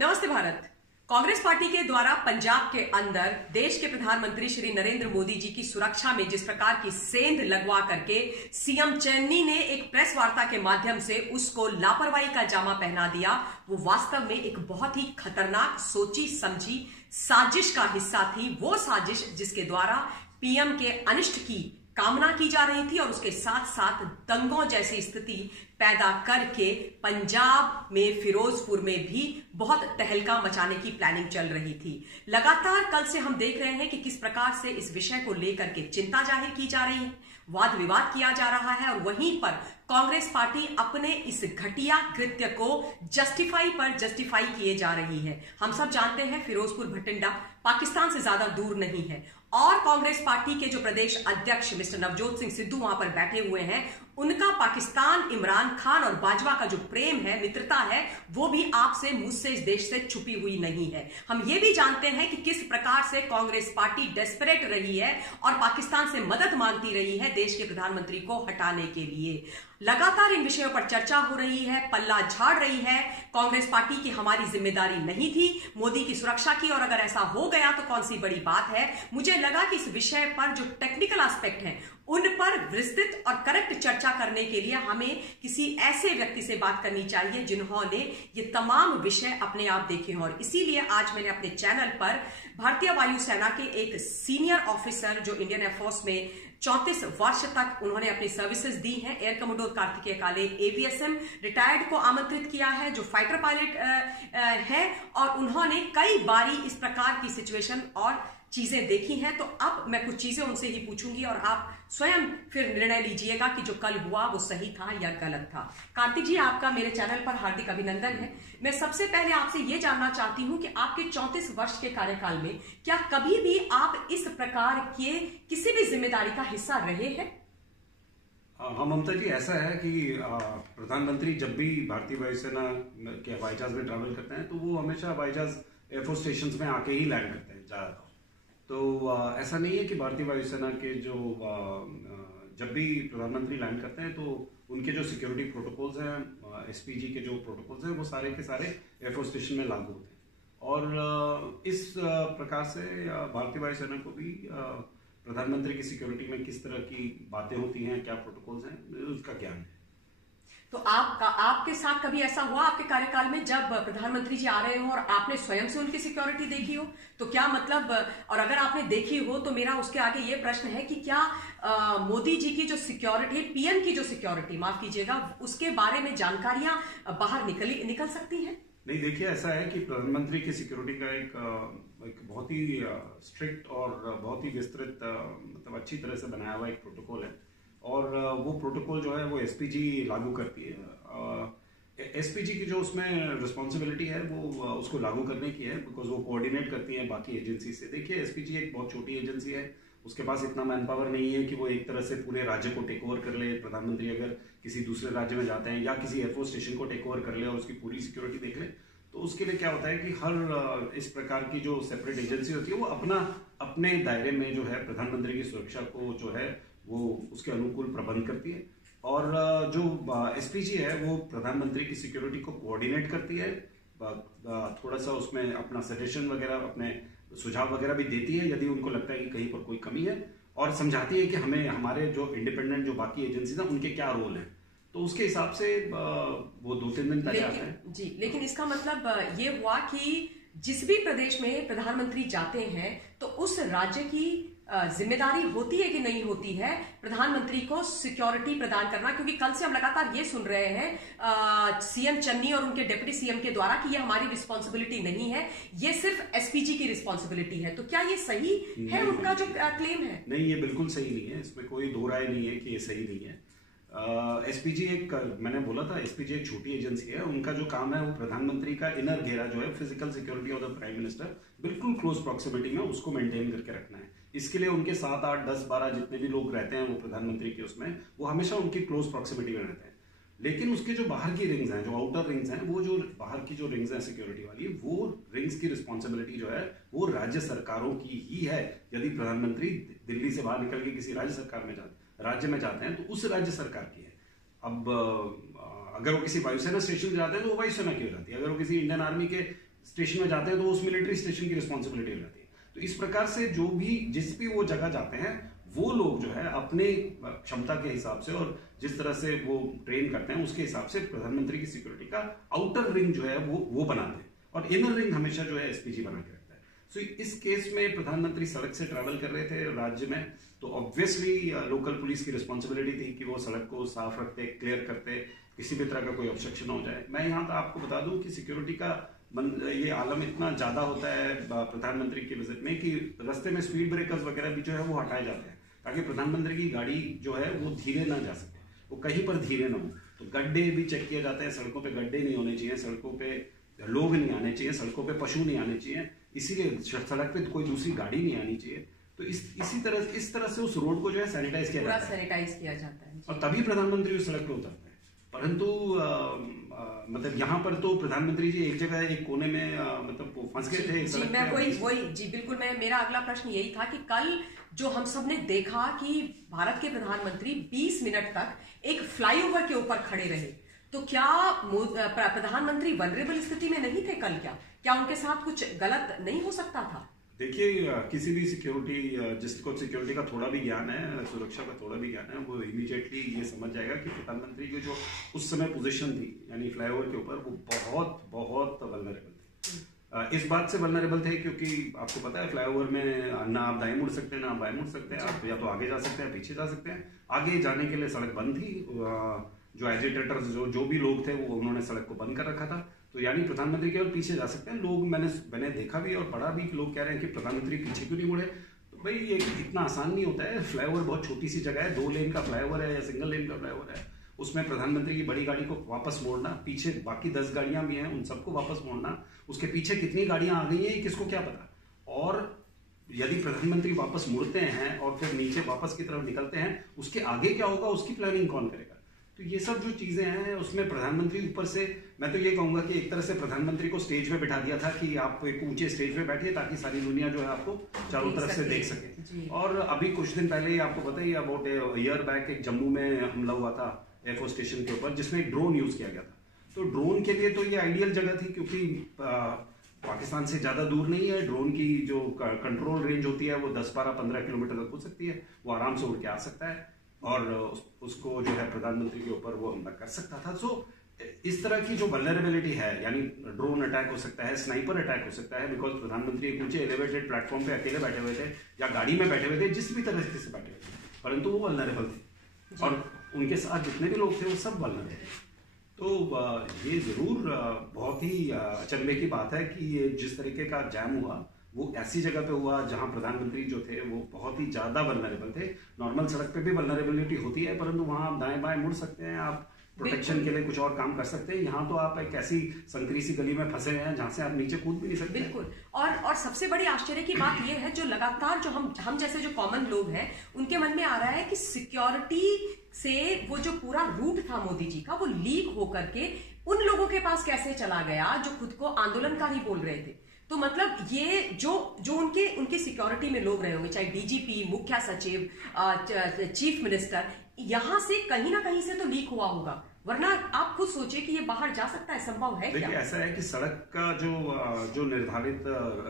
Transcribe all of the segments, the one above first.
नमस्ते भारत। कांग्रेस पार्टी के द्वारा पंजाब के अंदर देश के प्रधानमंत्री श्री नरेंद्र मोदी जी की सुरक्षा में जिस प्रकार की सेंध लगवा करके सीएम चन्नी ने एक प्रेस वार्ता के माध्यम से उसको लापरवाही का जामा पहना दिया, वो वास्तव में एक बहुत ही खतरनाक सोची समझी साजिश का हिस्सा थी। वो साजिश जिसके द्वारा पीएम के अनिष्ट की कामना की जा रही थी और उसके साथ साथ दंगों जैसी स्थिति पैदा करके पंजाब में फिरोजपुर में भी बहुत तहलका मचाने की प्लानिंग चल रही थी। लगातार कल से हम देख रहे हैं कि किस प्रकार से इस विषय को लेकर के चिंता जाहिर की जा रही है, वाद विवाद किया जा रहा है और वहीं पर कांग्रेस पार्टी अपने इस घटिया कृत्य को जस्टिफाई किए जा रही है। हम सब जानते हैं फिरोजपुर भटिंडा पाकिस्तान से ज्यादा दूर नहीं है और कांग्रेस पार्टी के जो प्रदेश अध्यक्ष मिस्टर नवजोत सिंह सिद्धू वहां पर बैठे हुए हैं, उनका पाकिस्तान, इमरान खान और बाजवा का जो प्रेम है, मित्रता है, वो भी आपसे, मुझसे, इस देश से छुपी हुई नहीं है। हम ये भी जानते हैं कि किस प्रकार से कांग्रेस पार्टी डेस्परेट रही है और पाकिस्तान से मदद मांगती रही है देश के प्रधानमंत्री को हटाने के लिए। लगातार इन विषयों पर चर्चा हो रही है, पल्ला झाड़ रही है कांग्रेस पार्टी की हमारी जिम्मेदारी नहीं थी मोदी की सुरक्षा की, और अगर ऐसा हो गया तो कौन सी बड़ी बात है। मुझे लगा कि इस विषय पर जो टेक्निकल एस्पेक्ट हैं उन पर विस्तृत और करेक्ट चर्चा करने के लिए हमें किसी ऐसे व्यक्ति से बात करनी चाहिए जिन्होंने ये तमाम विषय अपने आप देखे हों। और इसीलिए आज मैंने अपने चैनल पर भारतीय वायुसेना के एक सीनियर ऑफिसर जो इंडियन एयरफोर्स में 34 वर्ष तक उन्होंने अपनी सर्विसेज दी हैं, एयर कमोडोर कार्तिकेय काले एवीएसएम रिटायर्ड को आमंत्रित किया है जो फाइटर पायलट है और उन्होंने कई बारी इस प्रकार की सिचुएशन और चीजें देखी हैं। तो अब मैं कुछ चीजें उनसे ही पूछूंगी और आप स्वयं फिर निर्णय लीजिएगा कि जो कल हुआ वो सही था या गलत था। कार्तिक जी, आपका मेरे चैनल पर हार्दिक अभिनंदन है। मैं सबसे पहले आपसे ये जानना चाहती हूं कि आपके 34 वर्ष के कार्यकाल में क्या कभी भी आप इस प्रकार के किसी भी जिम्मेदारी का हिस्सा रहे हैं? हाँ ममता जी, ऐसा है कि प्रधानमंत्री जब भी भारतीय वायुसेना के हवाई जहाज में ट्रैवल करते हैं तो वो हमेशा हवाई जहाज एयरफोर्स स्टेशन में आके ही लैंड करते हैं ज्यादातर। तो ऐसा नहीं है कि भारतीय वायुसेना के जो जब भी प्रधानमंत्री लैंड करते हैं तो उनके जो सिक्योरिटी प्रोटोकॉल्स हैं, एसपीजी के जो प्रोटोकॉल्स हैं, वो सारे के सारे एयरफोर्स स्टेशन में लागू होते हैं। और इस प्रकार से भारतीय वायुसेना को भी प्रधानमंत्री की सिक्योरिटी में किस तरह की बातें होती हैं, क्या प्रोटोकॉल्स हैं, उसका ज्ञान है। तो आपके साथ कभी ऐसा हुआ आपके कार्यकाल में जब प्रधानमंत्री जी आ रहे हो और आपने स्वयं से उनकी सिक्योरिटी देखी हो? तो क्या मतलब, और अगर आपने देखी हो तो मेरा उसके आगे ये प्रश्न है कि क्या मोदी जी की जो सिक्योरिटी, पीएम की जो सिक्योरिटी, माफ कीजिएगा, उसके बारे में जानकारियां बाहर निकल सकती हैं? नहीं, देखिए ऐसा है कि प्रधानमंत्री की सिक्योरिटी का एक बहुत ही स्ट्रिक्ट और बहुत ही विस्तृत मतलब अच्छी तरह से बनाया हुआ एक प्रोटोकॉल है और वो प्रोटोकॉल जो है वो एसपीजी लागू करती है। एसपीजी की जो उसमें रिस्पॉन्सिबिलिटी है वो उसको लागू करने की है, बिकॉज वो कोऑर्डिनेट करती है बाकी एजेंसी से। देखिए, एसपीजी एक बहुत छोटी एजेंसी है, उसके पास इतना मैन पावर नहीं है कि वो एक तरह से पूरे राज्य को टेक ओवर कर ले। प्रधानमंत्री अगर किसी दूसरे राज्य में जाते हैं या किसी एयरफोर्स स्टेशन को टेक ओवर कर ले और उसकी पूरी सिक्योरिटी देख ले, तो उसके लिए क्या होता है कि हर इस प्रकार की जो सेपरेट एजेंसी होती है वो अपने दायरे में जो है प्रधानमंत्री की सुरक्षा को जो है वो उसके अनुकूल प्रबंध करती है। और जो एसपीजी है वो प्रधानमंत्री की सिक्योरिटी को कोऑर्डिनेट करती है, थोड़ा सा उसमें अपना सजेशन वगैरह, अपने सुझाव वगैरह भी देती है यदि उनको लगता है कि कहीं पर कोई कमी है, और समझाती है कि हमें हमारे जो इंडिपेंडेंट जो बाकी एजेंसी है उनके क्या रोल है। तो उसके हिसाब से वो 2-3 दिन तक जाता है जी। लेकिन इसका मतलब ये हुआ कि जिस भी प्रदेश में प्रधानमंत्री जाते हैं तो उस राज्य की जिम्मेदारी होती है कि नहीं होती है प्रधानमंत्री को सिक्योरिटी प्रदान करना, क्योंकि कल से हम लगातार ये सुन रहे हैं सीएम चन्नी और उनके डिप्टी सीएम के द्वारा कि ये हमारी रिस्पॉन्सिबिलिटी नहीं है, ये सिर्फ एसपीजी की रिस्पॉन्सिबिलिटी है। तो क्या ये सही है उनका जो क्लेम है? नहीं, ये बिल्कुल सही नहीं है, इसमें कोई दो राय नहीं है कि ये सही नहीं है। एसपीजी एक, मैंने बोला था, एसपीजी एक छोटी एजेंसी है। उनका जो काम है वो प्रधानमंत्री का इनर घेरा जो है, physical security of the prime minister, बिल्कुल क्लोज प्रॉक्सिमिटी में उसको मेंटेन करके रखना है। इसके लिए उनके 7, 8, 10, 12 जितने भी लोग रहते हैं वो प्रधानमंत्री के उसमें, वो हमेशा उनकी क्लोज प्रॉक्सिमिटी में रहते हैं। लेकिन उसके जो बाहर की रिंग्स हैं, जो आउटर रिंग्स हैं, वो जो बाहर की जो रिंग्स हैं सिक्योरिटी वाली, वो रिंग्स की रिस्पॉन्सिबिलिटी जो है वो राज्य सरकारों की ही है। यदि प्रधानमंत्री दिल्ली से बाहर निकल के किसी राज्य में जाते हैं तो उस राज्य सरकार की है। अब अगर वो किसी वायुसेना स्टेशन जाते हैं तो वो वायुसेना की हो जाती है, अगर वो किसी इंडियन आर्मी के स्टेशन में जाते हैं तो उस मिलिट्री स्टेशन की रिस्पॉन्सिबिलिटी हो जाती है। तो इस प्रकार से जो भी जिस भी वो जगह जाते हैं वो लोग जो है अपने क्षमता के हिसाब से और जिस तरह से वो ट्रेन करते हैं उसके हिसाब से प्रधानमंत्री की सिक्योरिटी का आउटर रिंग जो है वो बनाते हैं और इनर रिंग हमेशा जो है एसपीजी बना के रखता है। सो इस केस में प्रधानमंत्री सड़क से ट्रैवल कर रहे थे राज्य में, तो ऑब्वियसली लोकल पुलिस की रिस्पॉन्सिबिलिटी थी कि वो सड़क को साफ रखते, क्लियर करते, किसी भी तरह का कोई ऑब्स्ट्रक्शन हो जाए। मैं यहाँ आपको बता दूं कि सिक्योरिटी का ये आलम इतना ज्यादा होता है प्रधानमंत्री के विजिट में कि रास्ते में स्पीड ब्रेकर्स वगैरह भी जो है वो हटाए जाते हैं ताकि प्रधानमंत्री की गाड़ी जो है वो धीरे ना जा सके, वो कहीं पर धीरे ना हो। तो गड्ढे भी चेक किए जाते हैं, सड़कों पे गड्ढे नहीं होने चाहिए, सड़कों पे लोग नहीं आने चाहिए, सड़कों पे पशु नहीं आने चाहिए, इसीलिए सड़क पे कोई दूसरी गाड़ी नहीं आनी चाहिए। तो इस तरह से उस रोड को जो है सैनिटाइज किया जाता है और तभी प्रधानमंत्री उस सड़क पे उतरते हैं। परंतु मतलब यहाँ पर तो प्रधानमंत्री जी एक जगह एक कोने में मतलब फंस गए थे। जी मैं वही जी बिल्कुल, मेरा अगला प्रश्न यही था कि कल जो हम सब ने देखा कि भारत के प्रधानमंत्री 20 मिनट तक एक फ्लाईओवर के ऊपर खड़े रहे, तो क्या प्रधानमंत्री वल्नरेबल स्थिति में नहीं थे कल? क्या उनके साथ कुछ गलत नहीं हो सकता था? देखिए, किसी भी जिसको सिक्योरिटी का थोड़ा भी ज्ञान है, सुरक्षा का थोड़ा भी ज्ञान है, वो इमीडिएटली ये समझ जाएगा कि प्रधानमंत्री की जो उस समय पोजीशन थी यानी फ्लाईओवर के ऊपर, वो बहुत बहुत वल्नरेबल थे। इस बात से वल्नरेबल थे क्योंकि आपको पता है फ्लाईओवर में ना आप दाएं मुड़ सकते हैं ना आप बाएं मुड़ सकते हैं, आप या तो आगे जा सकते हैं पीछे जा सकते हैं। आगे जाने के लिए सड़क बंद थी, जो एजिटेटर्स जो भी लोग थे वो उन्होंने सड़क को बंद कर रखा था, तो यानी प्रधानमंत्री केवल पीछे जा सकते हैं। लोग मैंने देखा भी और पढ़ा भी कि लोग कह रहे हैं कि प्रधानमंत्री पीछे क्यों नहीं मुड़े। तो भाई ये इतना आसान नहीं होता है, फ्लाईओवर बहुत छोटी सी जगह है, 2 लेन का फ्लाईओवर है या सिंगल लेन का फ्लाईओवर है, उसमें प्रधानमंत्री की बड़ी गाड़ी को वापस मोड़ना, पीछे बाकी 10 गाड़ियां भी हैं उन सबको वापस मोड़ना, उसके पीछे कितनी गाड़ियां आ गई हैं किसको क्या पता। और यदि प्रधानमंत्री वापस मुड़ते हैं और फिर नीचे वापस की तरफ निकलते हैं, उसके आगे क्या होगा उसकी प्लानिंग कौन करेगा। तो ये सब जो चीजें हैं उसमें प्रधानमंत्री ऊपर से, मैं तो ये कहूंगा कि एक तरह से प्रधानमंत्री को स्टेज पे बिठा दिया था कि आप एक ऊंचे स्टेज पे बैठिए ताकि सारी दुनिया जो है आपको चारों तरफ से देख सके। और अभी कुछ दिन पहले ही आपको पता ही अबाउट ईयर बैक एक जम्मू में हमला हुआ था एयरफोर्स स्टेशन के ऊपर जिसमें एक ड्रोन यूज किया गया था। तो ड्रोन के लिए तो ये आइडियल जगह थी क्योंकि पाकिस्तान से ज्यादा दूर नहीं है, ड्रोन की जो कंट्रोल रेंज होती है वो 10, 12, 15 किलोमीटर तक हो सकती है, वो आराम से उड़ के आ सकता है और उसको जो है प्रधानमंत्री के ऊपर वो हमला कर सकता था। सो इस तरह की जो वल्नरेबिलिटी है, यानी ड्रोन अटैक हो सकता है, स्नाइपर अटैक हो सकता है, बिकॉज प्रधानमंत्री एक ऊंचे एलिवेटेड प्लेटफॉर्म पे अकेले बैठे हुए थे या गाड़ी में बैठे हुए थे, जिस भी तरह से बैठे हुए थे, परंतु वो वल्नरेबल थे और उनके साथ जितने भी लोग थे वो सब वल्नरेबल थे। तो ये जरूर बहुत ही अचंभे की बात है कि ये जिस तरीके का जैम हुआ वो ऐसी जगह पे हुआ जहां प्रधानमंत्री जो थे वो बहुत ही ज्यादा वल्नरेबल थे। नॉर्मल सड़क पे भी वल्नरेबिलिटी होती है, परंतु वहां आप दाएं बाएं मुड़ सकते हैं, आप प्रोटेक्शन के लिए कुछ और काम कर सकते हैं। यहाँ तो आप एक ऐसी संकरी सी गली में फंसे हैं जहां से आप नीचे कूद भी नहीं सकते। बिल्कुल। और सबसे बड़ी आश्चर्य की बात यह है जो लगातार जो हम जैसे जो कॉमन लोग हैं उनके मन में आ रहा है कि सिक्योरिटी से वो जो पूरा रूट था मोदी जी का वो लीक होकर के उन लोगों के पास कैसे चला गया जो खुद को आंदोलनकारी बोल रहे थे। तो मतलब ये जो उनके सिक्योरिटी में लोग रहे होंगे, चाहे डीजीपी, मुख्य सचिव, चीफ मिनिस्टर, यहां से कहीं ना कहीं से तो लीक हुआ होगा, वरना आप खुद सोचिए कि ये बाहर जा सकता है, संभव है क्या? देखिए, ऐसा है कि सड़क का जो निर्धारित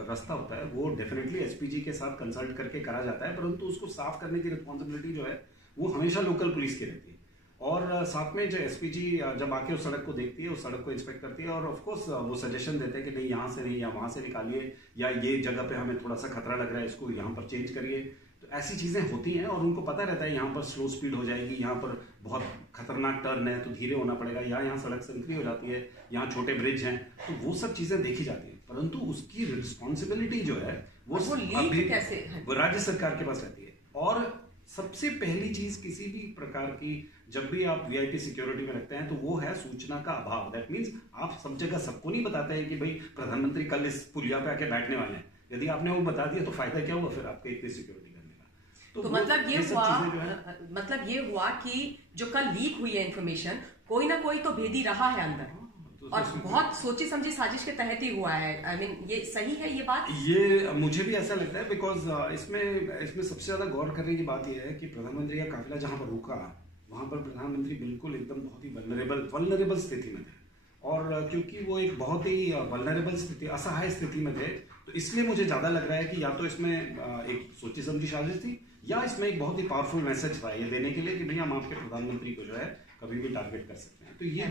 रास्ता होता है वो डेफिनेटली एसपीजी के साथ कंसल्ट करके करा जाता है, परंतु उसको साफ करने की रिस्पॉन्सिबिलिटी जो है वो हमेशा लोकल पुलिस की रहती है। और साथ में जो एसपीजी जब आके उस सड़क को देखती है, उस सड़क को इंस्पेक्ट करती है और ऑफ कोर्स वो सजेशन देते हैं कि नहीं यहाँ से नहीं या वहां से निकालिए, या ये जगह पे हमें थोड़ा सा खतरा लग रहा है, इसको यहाँ पर चेंज करिए। तो ऐसी चीजें होती हैं और उनको पता रहता है यहाँ पर स्लो स्पीड हो जाएगी, यहाँ पर बहुत खतरनाक टर्न है तो धीरे होना पड़ेगा, यहाँ सड़क संकरी हो जाती है, यहाँ छोटे ब्रिज हैं, तो वो सब चीजें देखी जाती है। परंतु उसकी रिस्पॉन्सिबिलिटी जो है वो राज्य सरकार के पास रहती है। और सबसे पहली चीज किसी भी प्रकार की जब भी आप वीआईपी सिक्योरिटी में रखते हैं तो वो है सूचना का अभाव। दैट मीन्स आप सब जगह सबको नहीं बताते हैं कि भाई प्रधानमंत्री कल इस पुलिया पे आके बैठने वाले हैं। यदि आपने वो बता दिया तो फायदा क्या हुआ फिर आपके इतनी सिक्योरिटी करने का। तो मतलब ये हुआ कि जो कल लीक हुई है इन्फॉर्मेशन, कोई ना कोई तो भेदी रहा है अंदर और बहुत सोची समझी साजिश के तहत ही हुआ है। आई मीन ये सही है ये बात? ये मुझे भी ऐसा लगता है बिकॉज इसमें सबसे ज्यादा गौर करने की बात यह है कि प्रधानमंत्री का काफिला जहां पर रुका वहां पर प्रधानमंत्री बिल्कुल एकदम बहुत ही वल्नरेबल स्थिति में थे। और क्योंकि वो एक बहुत ही वल्नरेबल स्थिति, असहाय स्थिति में थे, तो इसलिए मुझे ज्यादा लग रहा है कि या तो इसमें एक सोची समझी साजिश थी, या इसमें एक बहुत ही पावरफुल मैसेज था ये देने के लिए कि भैया हम आपके प्रधानमंत्री को जो है कभी भी टारगेट कर सकते हैं। तो ये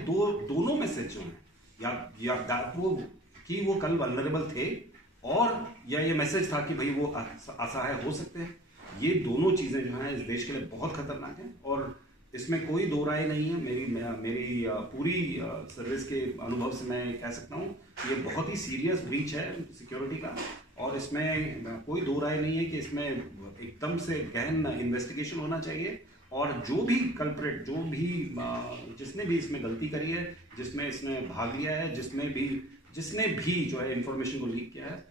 दोनों मैसेज जो हैं, या वो कल वल्नरेबल थे, और या ये मैसेज था कि भाई वो असहाय हो सकते हैं, ये दोनों चीजें जो हैं इस देश के लिए बहुत खतरनाक हैं। और इसमें कोई दो राय नहीं है। मेरी पूरी सर्विस के अनुभव से मैं कह सकता हूँ ये बहुत ही सीरियस ब्रीच है सिक्योरिटी का, और इसमें कोई दो राय नहीं है कि इसमें एकदम से गहन इन्वेस्टिगेशन होना चाहिए, और जो भी कल्प्रेट, जिसने भी इसमें गलती करी है, जिसमें इसने भाग लिया है, जिसने भी जो है इंफॉर्मेशन को लीक किया है,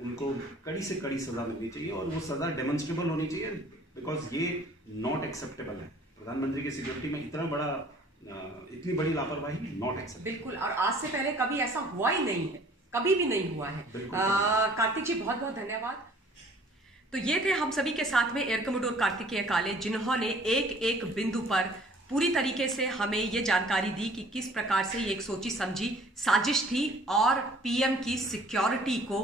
उनको कड़ी से कड़ी सजा मिलनी चाहिए, और वो सजा डेमोन्स्ट्रेबल होनी चाहिए, बिकॉज ये नॉट एक्सेप्टेबल है। प्रधानमंत्री की सिक्योरिटी में इतनी बड़ी लापरवाही नॉट एक्सेप्टेबल। बिल्कुल, और आज से पहले कभी ऐसा हुआ ही नहीं है, कभी भी नहीं हुआ है। कार्तिक जी बहुत बहुत धन्यवाद। तो ये थे हम सभी के साथ में एयर कमोडोर कार्तिकेय काले, जिन्होंने एक एक बिंदु पर पूरी तरीके से हमें ये जानकारी दी कि किस प्रकार से ये एक सोची समझी साजिश थी, और पीएम की सिक्योरिटी को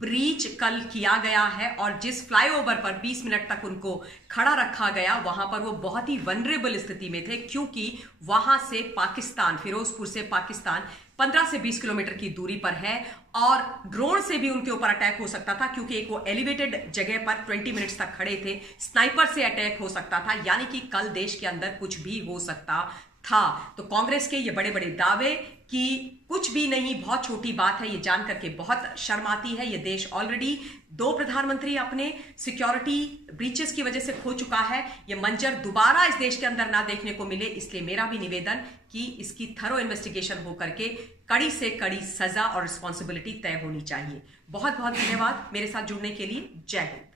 ब्रीच कल किया गया है, और जिस फ्लाईओवर पर 20 मिनट तक उनको खड़ा रखा गया, वहां पर वो बहुत ही वनरेबल स्थिति में थे, क्योंकि वहां से पाकिस्तान, फिरोजपुर से पाकिस्तान 15 से 20 किलोमीटर की दूरी पर है, और ड्रोन से भी उनके ऊपर अटैक हो सकता था, क्योंकि एक वो एलिवेटेड जगह पर 20 मिनट्स तक खड़े थे। स्नाइपर से अटैक हो सकता था, यानी कि कल देश के अंदर कुछ भी हो सकता था। तो कांग्रेस के ये बड़े बड़े दावे कि कुछ भी नहीं, बहुत छोटी बात है, ये जान करके बहुत शर्म आती है। ये देश ऑलरेडी 2 प्रधानमंत्री अपने सिक्योरिटी ब्रीचेस की वजह से खो चुका है। ये मंजर दोबारा इस देश के अंदर ना देखने को मिले, इसलिए मेरा भी निवेदन कि इसकी थरो इन्वेस्टिगेशन हो करके कड़ी से कड़ी सजा और रिस्पॉन्सिबिलिटी तय होनी चाहिए। बहुत बहुत धन्यवाद मेरे साथ जुड़ने के लिए। जय हिंद।